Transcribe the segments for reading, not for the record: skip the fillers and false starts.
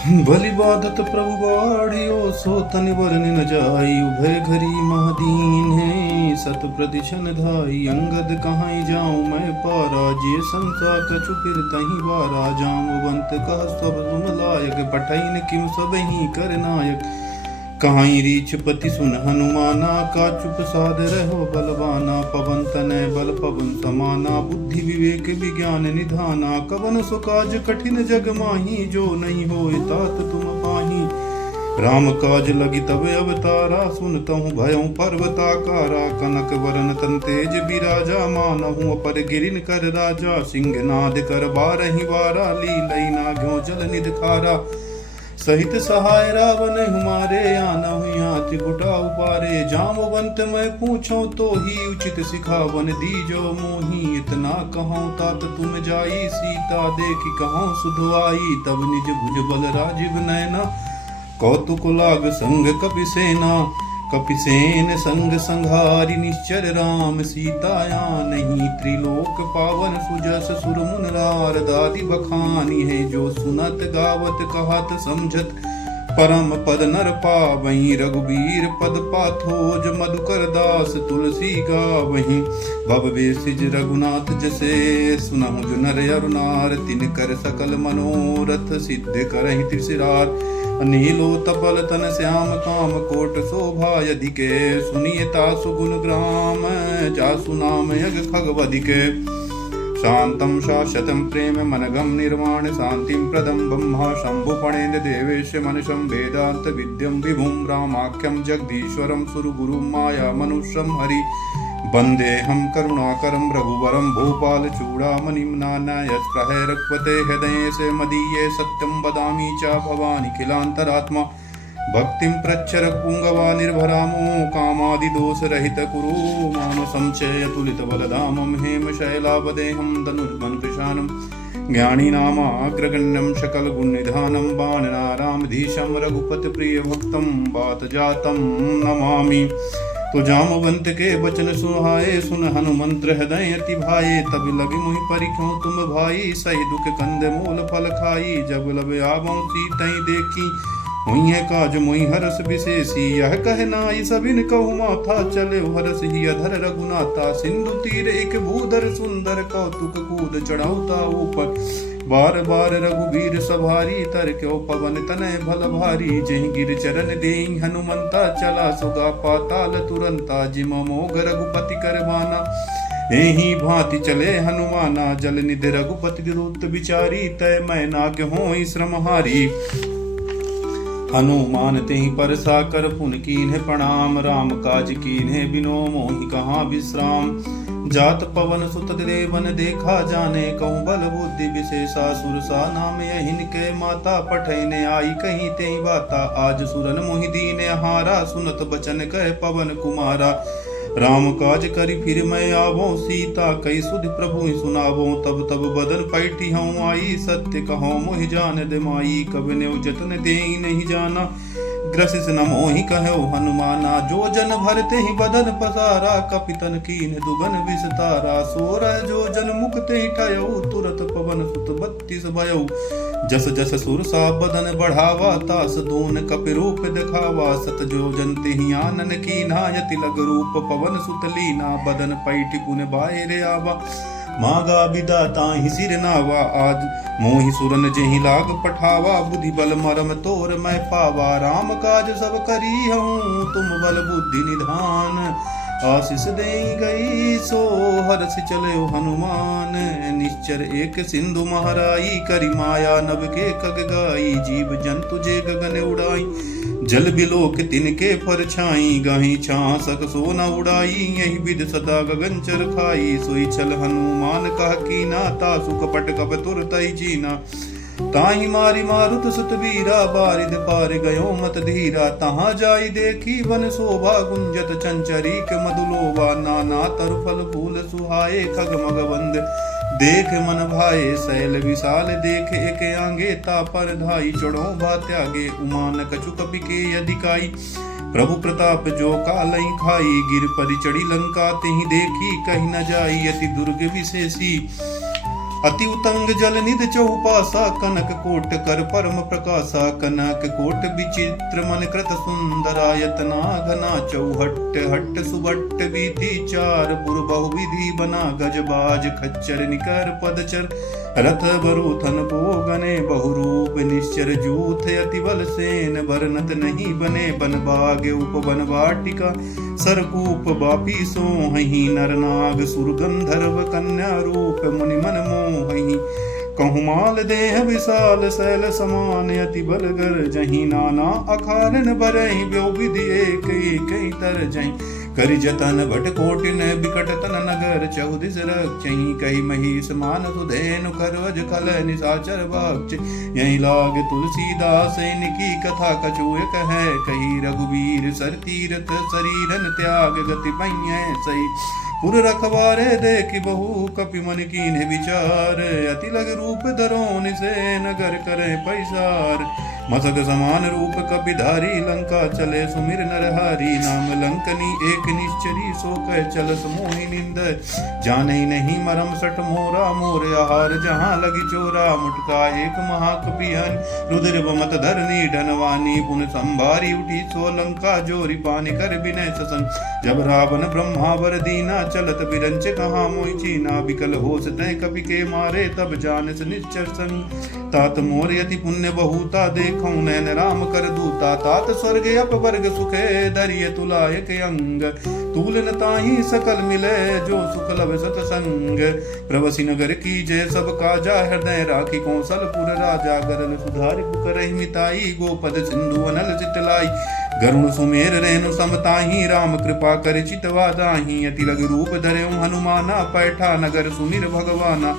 बलि बाधत प्रभु बाढ़ियो सो तनि बरन न जाई। उभय घरी महादीन है सत प्रतिशन धाई। अंगद कहाँ जाऊं मैं पारा जे संसा कछु फिर तहीं बारा। जामवंत कह सब सुन लायक पठैन किम सब ही कर नायक। कहाँ रीछ पति सुन हनुमाना का चुप साध रहो बलवाना। पवन तनय बल पवन समाना बुद्धि विवेक विज्ञान निधाना। कवन सुकाज कठिन जग माही जो नहीं होए तात तुम पाही। राम काज लगी तब अवतारा सुनतहु भयउ पर्वताकारा। कनक वरन तन तेज बिराजा मानहु अपर गिरिन कर राजा। सिंहनाद कर बारहि बारा लीलई नाग्यो जल निध खारा। सहित सहाय रावण हमारे आनहु यहाँ त्रिकुटा उपारे। जामवंत मैं पूछो तो ही उचित सिखावन दीजो मोही। इतना कहूँ तात तुम जाई सीता देखी कहूँ सुधवाई। तब निज भुज बल राजीव नैना कौतुक लाग संग कपिसेना। कपिसेन संग संघारि निश्चर राम सीताया नहीं। त्रिलोक पावन सुजस सुरमुन रार दादि बखानी है। जो सुनत गावत कहत समझत परम पद नर पावहीं। रघुबीर पद पाथोज मधुकर दास तुलसी गावहीं। भव बेसिज रघुनाथ जसे सुनहु जो नर अरु नार। तिनकर सकल मनोरथ सिद्ध करहि त्रिशिरार। नीलो तपल तन श्याम काम कोट शोभा यदिके। सुनियता सुगुण ग्राम जासु नाम यग खगवदिके। शांतं शाश्वतं प्रेम मनगम निर्वाण। शांतिं प्रदं ब्रह्मा शंभु फणेन्द्र देवेश मनुषं वेदांत विद्यं विभुं। रामाख्यं जगदीश्वरं सुरगुरुं माया मनुष्यं हरि। वन्देऽहं करुणाकरं रघुवरं भूपाल चूड़ामणिं। नानायस्पृहै रघुपते हृदये से मदीये। सत्यं वदामि च भवानिखिलान्तरात्मा। भक्तिं प्रच्छ रघुपुङ्गवा निर्भरामो। कामादिदोष रहित कुरु माम संचय तुलित बलधामं। हेम शैलावदेहं धनुर्धनुकृशानं। ज्ञानीनामाग्रगण्यं सकल गुणनिधानं। बाणनारामधीशं रघुपति प्रिय भक्तं वातजातं नमामि। तो जामवंत के वचन सुहाए सुन हनुमंत हृदय अति भाए। तब लगे मुहि परि क्यों तुम भाई। सही दुख कंद मूल फल खाई। जब लब आवं सीतहि देखी हुई है काज मोहि हरस विशेषी। यह कह नाई सबिन कहु माथा चले हरस ही अधर रघुनाथा। सिंधु तीर एक भूधर सुंदर कौतुक कूद चढ़ौता ऊपर। बार बार रघुबीर सवारी तर क्यों पवन तनय भल भारी। जहि गिर चरण देहि हनुमंता चला सुगा पाताल तुरंता। जिम मोग रघुपति करवाना एहि भांति चले हनुमाना। जल निधि रघुपति द्रुत विचारी तय मैं नाक होई श्रमहारी। हनुमान तेहि परसा कर पुन कीन्हे प्रणाम। राम काज कीन्हे बिनो मोहि कहाँ विश्राम। जात पवन सुत देवन देखा जाने। कहूँ बल बुद्धि विशेषा सुरसा नाम यहिनके माता। पठैने आई कहीं तेहि बाता। आज सुरन मोहि दीने हारा। सुनत बचन कह पवन कुमारा। राम काज करि फिर मैं आवो सीता। कई सुध प्रभु सुनावो तब तब बदन पैठी हूँ आई। सत्य कहो मोहि जान दे माई। कब ने जतन देहि नहीं जाना। ग्रसिस न मोहि कहो हनुमाना। जो जन भरते ही बदन पसारा। कपितन कीन दुगन विस्तारा। सोरह जो जन मुक्ते ही ठयऊ। तुरत पवन सुत 32 भयऊ। जस जस सुरसा बदन बढ़ावा। तास दोन कपि रूप दिखावा। सत जो जन तिहि आनन कीन्हा। यति लग रूप पवन सुत लीना। बदन पैठि पुन बाहिर आवा। मागा विदा ताहि सिर नावा। आज मोहि सुरन जेहि लाग पठावा। बुद्धि बल मरम तोर मैं पावा। राम काज सब करी हूँ तुम बल बुद्धि निधान। आशीष दे गई सो हर्ष चले हनुमान। निश्चर एक सिंधु महराई। करी माया नभ के कग गाई। जीव जंतु जे गगन उड़ाई। जल बिलोक तिनके पर छाई। गाही छासक सो न उड़ाई। यही विध सदा गगन चर खाई। सोई छल हनुमान कह कीना। तासु कपट कप तुरतई जीना। ताहि मारी मारुत सुत वीरा। बारिद पार गयो मत धीरा। तहाँ जाई देखी वन शोभा। गुंजत चंचरीक मधुलोभा। नाना तरु फल फूल सुहाए। खग मग बंद देख मन भाए। शैल विशाल देख एक आंगे। तापर धाई चढ़ो भा त्यागे। उमान कछु कपि के अधिकाई। प्रभु प्रताप जो कालई खाई। गिर परि चढ़ी लंका तेहि देखी। कहीं न जाई अति दुर्ग विशेषी। अति उतंग जल निध चौपासा, कनक कोट कर परम प्रकाशा। कनक कोट विचित्र मन कृत सुंदरायतना, घना चौहट्ट हट्ट सुबट्ट विधि चार। पुर बहुविधि बना गजबाज, खच्चर निकर पदचर। रथ बरूथन पोगने बहुरूप निश्चर जूथ। अति बल सेन बरनत नहीं बने, बन बाग उपवन वाटिका। सरकूप बापी सोहहि, नर नाग सुर गंधर्व कन्या रूप। मुनि मन मोहहि, कहुमाल देह विशाल शैल समान। अति बलगर जहि, नाना अखारन बरहि। ब्यो विधि एक एक तर जहि, करि जतन भट कोटिन बिकट तन नगर। चहुदिस रक्षहि, कहि महिष मानसु धेनु। खरवज खल निशाचर भक्ष, यही लाग तुलसीदास। इनकी कथा कछु कहे, कही रघुवीर सर तीरथ। शरीरन त्याग गति पइयै सही, पुर रखवारे देखि बहु। कपि मन कीन्ह विचार, अति लग रूप धरोनि से। नगर करे पैसार, मसक समान रूप कपिधारी। लंका चले सुमिर नरहारी, नाम लंकनी एक निश्चरी। सो कह चल समोहि निंद, जाने नहीं मरम सट मोरा। मोर आहार जहाँ लगी चोरा, मुटका एक महाकपियन। रुद्र बमत धरनी धनवानी, पुन संभारी उठी। सो लंका जोरी, पानी कर विनय ससन। जब रावण ब्रह्मावर दीना, चलत बिरंच कहाँ मोहि चीना। बिकल होश तय कपि के मारे, तब जानस निश्चर संग। तात मोर यति पुण्य बहुता, देखौ नैन राम कर दूता। तात स्वर्ग अपवर्ग सुखे, धरिय तुलायक अंग। तूलन ताहि सकल मिले, जो सुख लब सतसंग। प्रवसी नगर की जय सब काजा, हृदय राखी कौशलपुर राजा। गरल सुधारि करहि मिताई, गोपद सिंधु अनल चितलाई। गरुण सुमेर रेणु समताही, राम कृपा कर चितवा दाही। अति लग रूप धरेउ हनुमाना, पैठा नगर सुमिर भगवाना।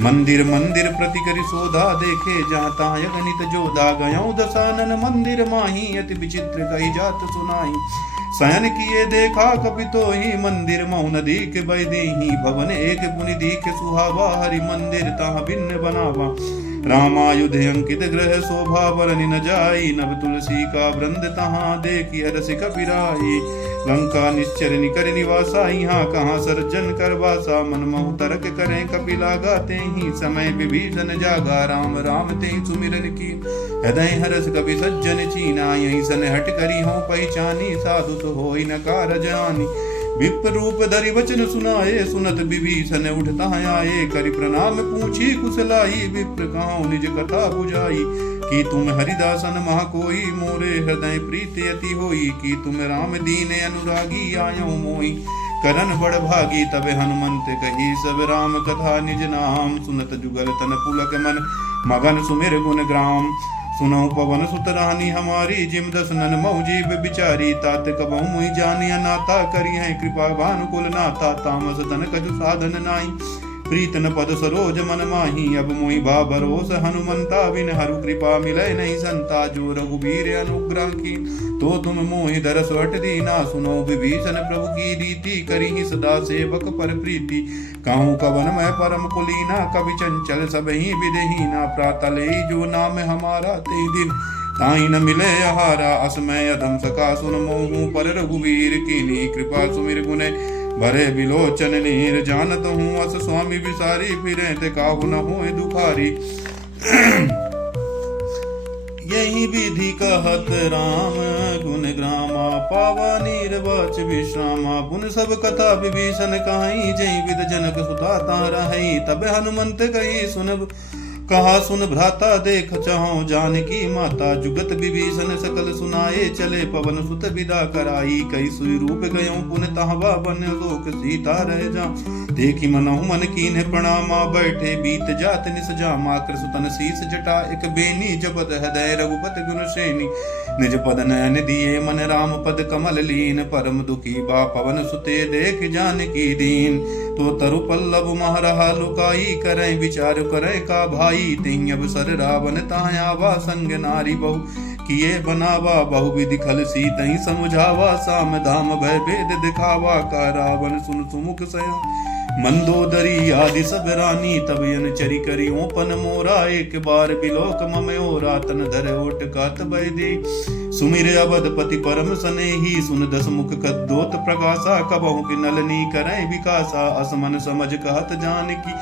मंदिर मंदिर प्रति करि शोधा, देखे जहाँ तहाँ गणित जोधा। गयौ दशानन मंदिर माही, अति विचित्र कही जात सुनाई। शयन किए देखा कपि तोहि, मंदिर महु न दीख बैदेहि। भवन एक पुनि दीख सुहावा, हरि मंदिर तहाँ भिन्न बनावा। रामायुध अंकित ग्रह शोभा, बरनि न जाई। नभ तुलसी का वृंद तहाँ, देखि हरष कपिराई। लंका निश्चर निकर निवासा, यहाँ कहाँ सर्जन कर वासा। मन महु तर्क करें कपि लागा, तेहि समय विभीषण जागा। राम राम तेहि सुमिरन की, हृदय हरष कपि सज्जन चीना। यही सन हट करी हो पहचानी, साधु तो होई न कारज आनी। विप्र रूप धरि वचन सुनाए, सुनत विभीषण उठता आए। करि प्रणाम पूछी कुशलाई, विप्र कहाऊ निज कथा बुझाई। कि तुम हरिदासन महा कोई, मोरे हृदय प्रीति अति होई। कि तुम राम दीन अनुरागी, आयो मोई करन बड़ भागी। तबे हनुमंत कही सब राम कथा निज नाम। सुनत जुगल तन पुलक मन, मगन सुमिर गुण ग्राम। सुनौ पवन सुत रानी हमारी, जिम दसनन महु जीव बिचारी। तात कबहु मुहि जानिया नाता, करियै कृपा भानुकुल नाथा। तामस तन कछु साधन नाई, प्रीतन पद सरोज मन माही। अब मोहि भा भरोस हनुमंता, बिन हरु कृपा मिलै नहीं संता। जो रघुबीर अनुग्रह की, तो तुम मोहि दरस वट दीना। सुनो विभीषण प्रभु की रीति, करिहि सदा सेवक पर प्रीति। कहूँ कवन मैं परम कुलीना, कवि चंचल सबहि विदेहीना। प्रातः लेई जो नाम हमारा, तेहि दिन ताहि न मिले आहारा। असमय अधम सका सुन मोहू, पर रघुवीर कीन्ही कृपा सुमिर गुने। भरे बिलोचन नीर, जानत हूँ अस स्वामी विसारी। फिरे ते काहू न होए दुखारी। यही विधि कहत राम, गुण ग्रामा। पावा निर्वच विश्रामा, पुन सब कथा विभीषण कहाई। जय विद जनक सुता तारा है, तब हनुमंत कही सुनब। कहा सुन भ्राता देख चाहो, जानकी माता। जुगत विभीषण सकल सुनाए, चले पवन सुत विदा कराई। कई सुई रूप गयो पुन तहवा, बन लोक सीता रह जा। देखी मनहु मन कीन्ह प्रणामा, बैठे बीत जात निस जामा। कृसुतन शीस जटा एक बेनी, जपत हृदय रघुपति गुण श्रेणी। निज पद नयन दिए, मन राम पद कमल लीन। परम दुखी बा पवन सुते, देख जानकी दीन। तो तरु पल्लव महरहा लुकाई, करें विचार करें का भाई। तिंग अवसर रावण तायावा, संग नारी बहु किए बनावा। बहु विधि खल सीतहि समुझावा, साम धाम भय भेद दिखावा। का रावण सुन सुमुख सयो, मंदोदरी आदि सब रानी। तब चरी करी ओपन मोरा, एक बार बिलोक ममयोरा। तन धर ओट कात बैदे, सुमिर अवधपति परम सनेही। सुन दस मुख कद्दोत प्रकाशा, कबहु की नलनी करें विकासा। असमन समझ कहत जानकी,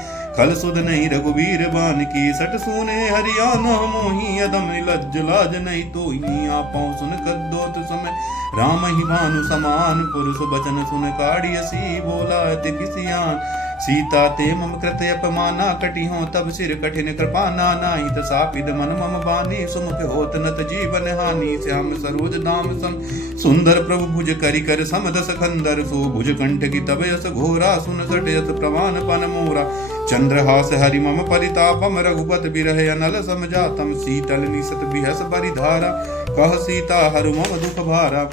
कल सुध नहीं रघुवीर बान की, सट सुने हरियाणा मोही, अदम लज्ज लाज नहीं तो ही, आपो सुन कद्दोत समय राम ही भानु समान, पुरुष बचन सुन काढ़ियसी, बोला अति किसियान, सीता ते मम कृत अपमाना, कटी हो तब सिर कठिन कृपाना, नाहि तसापिद मन मम बानी, सुमुख होत नत जीवन हानि, श्याम सरोज दाम सम सुंदर, प्रभु भुज करि कर समदस खंदर, सो भुज कंठ की तब यस घोरा, सुन सट यस प्रमाण पन मोरा, चंद्रहास हरि मम परितापम, रघुपत बिरह अनल समझातम, शीतल निसत बिहस बरि धारा, कह सीता हरु मम दुख भारा,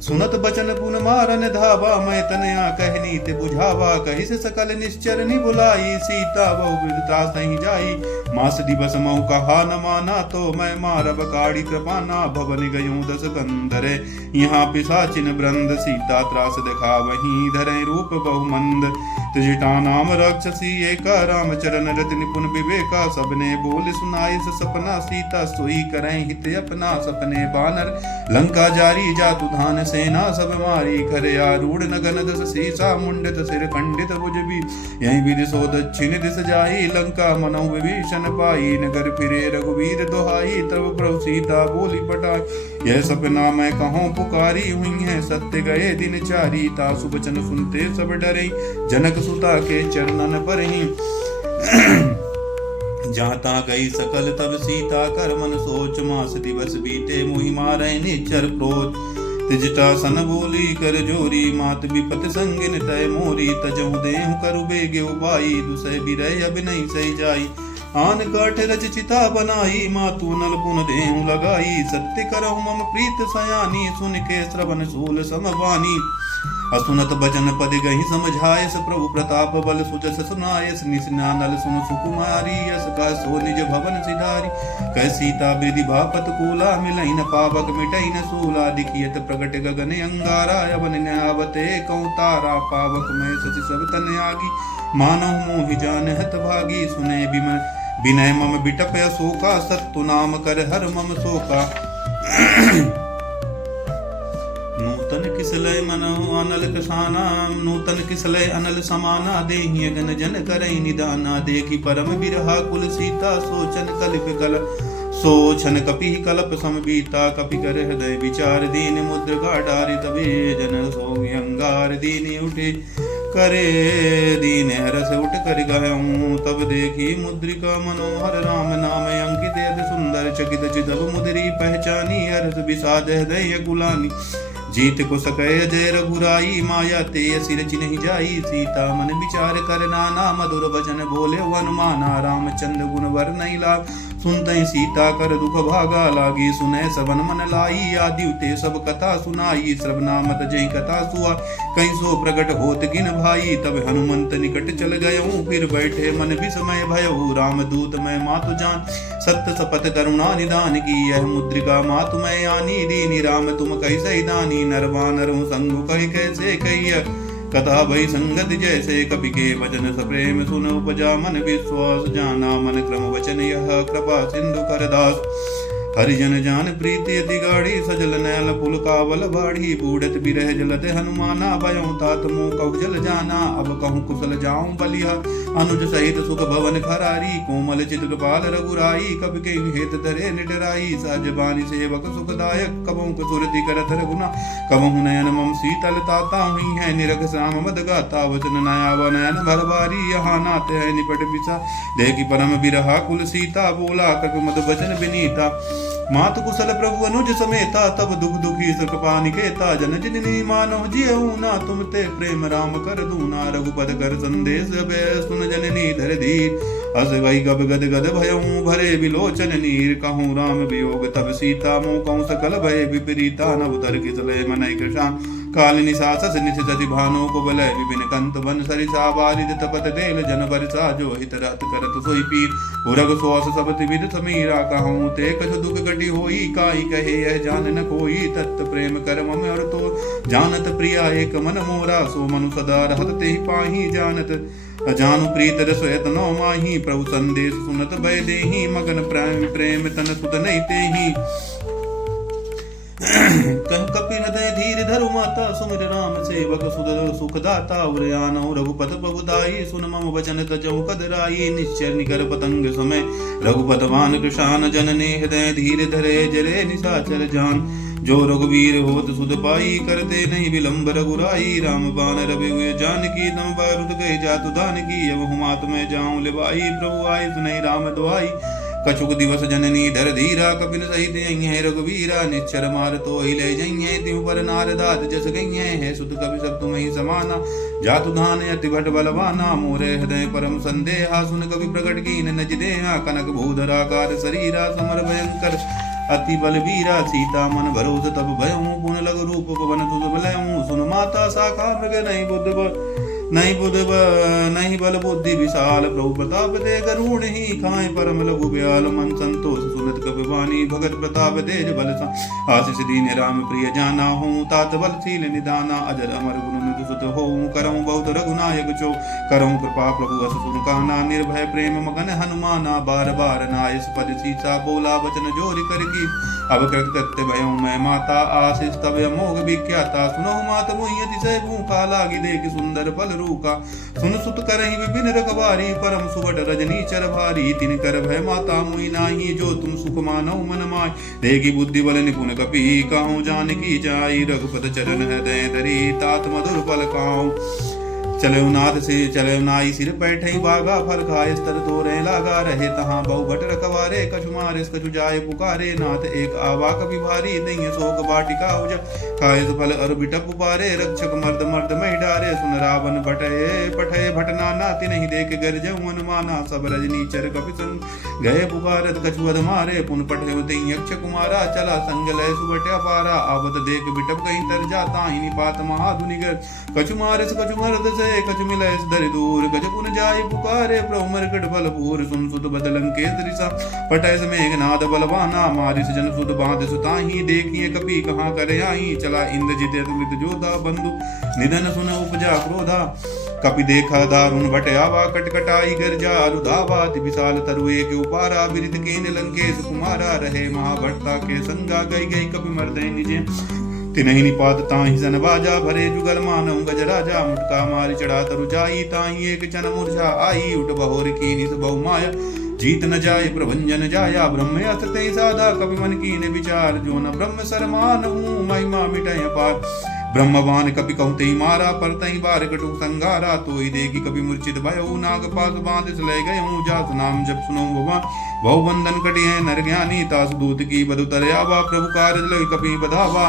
सुनत बचन पुन मारन धावा, मैं तनया कहनी ते बुझावा, कहि से सकल निश्चर नि बुलाई, सीता बहु विरता सही जाई, मास दिवस मऊ कहा न माना, तो मैं मारब काढ़ी कृपाना, भवन गयूं दस कंदरे, यहाँ पिशाचिन ब्रंद, सीता त्रास देखा वहीं, धरे रूप बहु मंद, त्रिजटा नाम राक्षसी एका, राम चरण रति निपुण विवेका, सबने बोल सुनाई सपना, सीता सोई करें हित अपना, सपने बानर लंका जारी, जातु धान सेना सब मारी, खरे आरूढ़ नगन दस सीसा, मुंडित सिर खंडित भुज भी, यही विधि सो दक्षिण दिस जाई, लंका मनौ विभीषण पाई, नगर फिरे रघुवीर दोहाई, तब प्रभु सीता बोली पटाई, यह सपना मैं कहूँ पुकारी, हुई है सत्य गए दिन चारी, तासु बचन सुनते सब डरे, जनक सुता के चरणन पर ही, जाता गई सकल तब सीता, कर मन सोच, मास दिवस बीते मुहि मारै निच्चर क्रोध, तिजटा सन बोली कर जोरी, मात विपत संगिन तय मोरी, तजहु देहु करु बेगे उबाई, दुसह बिरह अब नहीं सही जाई, आन काठ रच चिता बनाई, मातु नल पुन देहु लगाई, सत्य करहु मम प्रीत सयानी, सुन के श्रवण सूल समवानी, असुनत बचन पद गहि समझायस, प्रभु प्रताप बल सुजस सुनायस, निसना नल सुन सुकुमारी, यस का सो निज भवन सिधारी, कह सीता विधि भापत कूला, मिलहि न पावक मिटहि न सूला, दिखियत प्रगट गगन अंगारा, अवन न्यावते कौ तारा, पावक में सचि सब तन आगी, मानव मोहि जान हत भागी, सुने विनय मम बिटप अशोका, सत्तु नाम कर हर मम शोका, नूतन किसलय मनहु अनल कसाना, नूतन किसलय अनल समाना, देहि अगन जन करई निदाना, देखी परम बिरहा कुल सीता, सोचन कलिप कल सोचन कपि कलप समबीता, कपि कर हृदय विचार, दीन मुद्र गाडारि, तबे जन सोई अंगार, दीन उठे करे दीन हरस उठ कर गयऊं, तब देखी मुद्रिका मनोहर, राम नाम अंकित अति सुंदर, चकित चिदब मुद्री पहचानी, हरस विषाद हृदय कुलानी, जीत को सकै जय रघुराई, माया ते सिर चिन्ह जाई, सीता मन विचार कर नाना, मधुर वचन बोले हनुमाना, रामचंद्र गुण वर नहीं लाग, सुनते सीता कर दुख भागा, लागी सुनै सबन मन लाई, आदि ते सब कथा सुनाई, श्रवनामत जय कथा सुआ, कहीं सो प्रकट होत गिन भाई, तब हनुमंत निकट चल गयऊं, फिर बैठे मन विस्मय भयऊ, रामदूत मैं मातु जान, सत्य सपथ करुणा निदान की, यह मुद्रिका मातु मैं आनी, दीनी राम तुम कैसे दानी, नरवानर संग कह कैसे कहिय, कथा भई संगत जैसे, कपि के वचन सप्रेम सुन, उपजा मन विश्वास, जाना मन क्रम वचन यह, कृपा सिंधु कर दास, हरिजन जान प्रीति अति गाढ़ी, सजल नैल पुल कावल बाढ़ी, बूढ़त बिरह जलत हनुमाना, भयऊं तात मुँह कहु जल जाना, अब कहूँ कुशल जाऊं बलिया, अनुज सहित सुख भवन खरारी, कोमल चित कृपाल रघुराई, कब के हेत धरे निडराई, साजबानी सेवक सुखदायक, कबहु सुरति करत रघुना, कबहु नयन मम शीतल ताता, हुई है निरख श्याम मद गाता, वचन नयाव नयन भर बारी, यहाँ नाते है निपट बिसा, देखी परम बिरहा कुल सीता, बोला कक मद वचन विनीता, मातु कुशल प्रभु अनुज समेता, तब दुख दुखी कृपा निकेता, जन जिननी मानो जियऊ ना, तुम ते प्रेम राम कर दूना, रघुपद कर संदेश सुन जननी धर धीर, अस वही गब गद गद भयऊ भरे विलोचन नीर, कहूँ राम वियोग तब सीता, मुँह कहूँ सकल भय विपरीता, नव तर किसलय मनय कृशान, कालिनी सासस निथ सति भानो को बलय, विपिन कंत बन सरिसा, बारिद तपत देल जन बरसा, जो हित रत करत सोई पीर, उरग सोस सब विद समीरा, कहूँ ते कछु दुख घटी होई, काई कहे यह जान न कोई, तत्त प्रेम कर मम और तो जानत प्रिया एक मन मोरा, सो मनु सदा रहत तेहि पाही, जानत जानु प्रीत रसोयत नो माही, प्रभु संदेश सुनत भय देहि, मगन प्रेम तन सुत नहीं तेहि, कह कपि हृदय धीर धरु माता सुमिर राम सेवक सुदर सुख दाता उरयानो रघुपत प्रभुदाई सुन मम वचन तजहु कदराई निश्चर निकर पतंग समय रघुपतवान कृशान जनने हृदय धीर धरे जरे निशाचर जान जो रघुवीर होत सुध पाई करते नहीं विलंब रघुराई राम बान रवि हुए जानकी तम बारुद गए जातु दान की अब हुमात में जाऊं लिवाई प्रभु आय सुनई राम दुआई कछुक दिवस जननी धर धीरा कपिल सहित अइहें रघुवीरा निश्चर मार तो ही ले जइहें तिहु पर नारदात जस गइहें है सुत कवि सब तुम ही समाना जातु धान अति भट बलवाना मोरे हृदय परम संदेहा सुन कवि प्रकट कीन नज देहा कनक भूधराकार शरीरा समर भयंकर अति बलवीरा सीता मन भरोस तब भयऊं पुन लग रूप पवन तुझ बलऊं सुन माता साखा मृग नहीं बल बुद्धि विशाल प्रभु प्रताप दे गरुण ही खाए परम लघु ब्याल मन संतोष सुनत कपिवानी भगत प्रताप तेज बल आशीष दीन राम प्रिय जाना हूँ तात बल शील निदाना अजर अमर गुण निधि सुत होऊं करऊं बहुत रघुनायक चो करऊं कृपा प्रभु अस सुन काना निर्भय प्रेम मगन हनुमाना बार बार नायस पद सीसा बोला वचन जोरि कर की अब कृत कृत्य भयऊं मैं माता आशीष तब अमोघ विख्याता सुनहु मात मुहि अतिशय भूखा लागी देख सुंदर फल रूका सुन सुत करहि विपिन रखवारी परम सुबट रजनी चर भारी तिन कर भय माता मुहि नाही जो तुम सुख मानौ मन माय देगी बुद्धि बल निपुण कपि कहूँ जानकी जाई रघुपत चरण हृदय धरी तात मधुर फल खाऊं चलो नाथ से चलो नाई सिर बैठे बागा फल खाए स्तर तोरे लागा रहे तहाँ बहु भट रखवारे कछु मारे कछु जाए पुकारे नाथ एक आवा कभी भारी नहीं शोक बाटिका उज खाए फल अर बिटप पारे रक्षक मर्द मर्द मही डारे सुन रावण भटे पठे भटना नाति नहीं देख गर जवन माना सब रजनी चर कपि संग गए पुकारत कछु अध मारे पुन पठे तई यक्ष कुमारा चला संग लय सुबट्या पारा आवत देख बिटप कहीं तर जाता ही निपात महाधुनिगर कछु मारे कछु मर्द से कछु मिले धरि दूर गज पुन जाय पुकारे प्रभु मरकट बलपूर सुन सुत बदलं के दृशा पटय मेघनाद बलवाना मारिस जन सुत बांध सुताही देखिए कपि कहाँ करे आई चला इंद्रजित मृत जोधा बंधु निधन सुन उपजा क्रोधा कपि देखा दारुण भट आवा कटकटाई गर्जा रुधावा विशाल तरुए के उपारा बिरित केन लंकेश कुमारा रहे महाभट्टा के संगा गई गई कपि मर्दय निजे तिनहि निपात ताहि सन बाजा भरे जुगल मानव गज राजा मुटका मारि चढ़ा तरु जाई ताहि एक चन मूर्छा आई उठ बहोर कीनि बहु माया जीत न जाय प्रभंजन जाया ब्रह्म असते साधा कवि मन कीन विचार जो न ब्रह्म सरमान हूँ महिमा मिटय पार ब्रह्मवान कपि कहते मारा पर तई बार कटु संगारा तो ही देगी कभी मूर्छित भयो नाग पास बांध ले गए हूँ जात नाम जब सुनो बहु बंधन कटी है नर ज्ञानी तास दूत की बधु तरयावा प्रभु कार्य लग कपि बधावा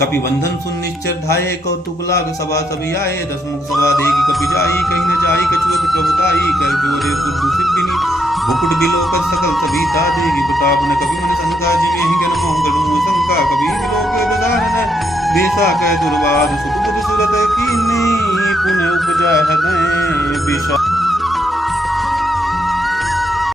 कपि बंधन सुन निश्चर धाये कौतुक लाग सभा सभी आए दसमुख सभा देगी कपि जाई कहीं न जाई कछुअत प्रभुताई कर जोरे कुर्दु सिद्धिनी भुकुट बिलोक सकल सभीता देगी प्रताप न कपि मन संका जिमे ही गन मोह शंका कभी बिलोक उदाहरण देसा कह दुर्वाद सुत बुध सुरत कीनी पुनः उपजा हृदय विषा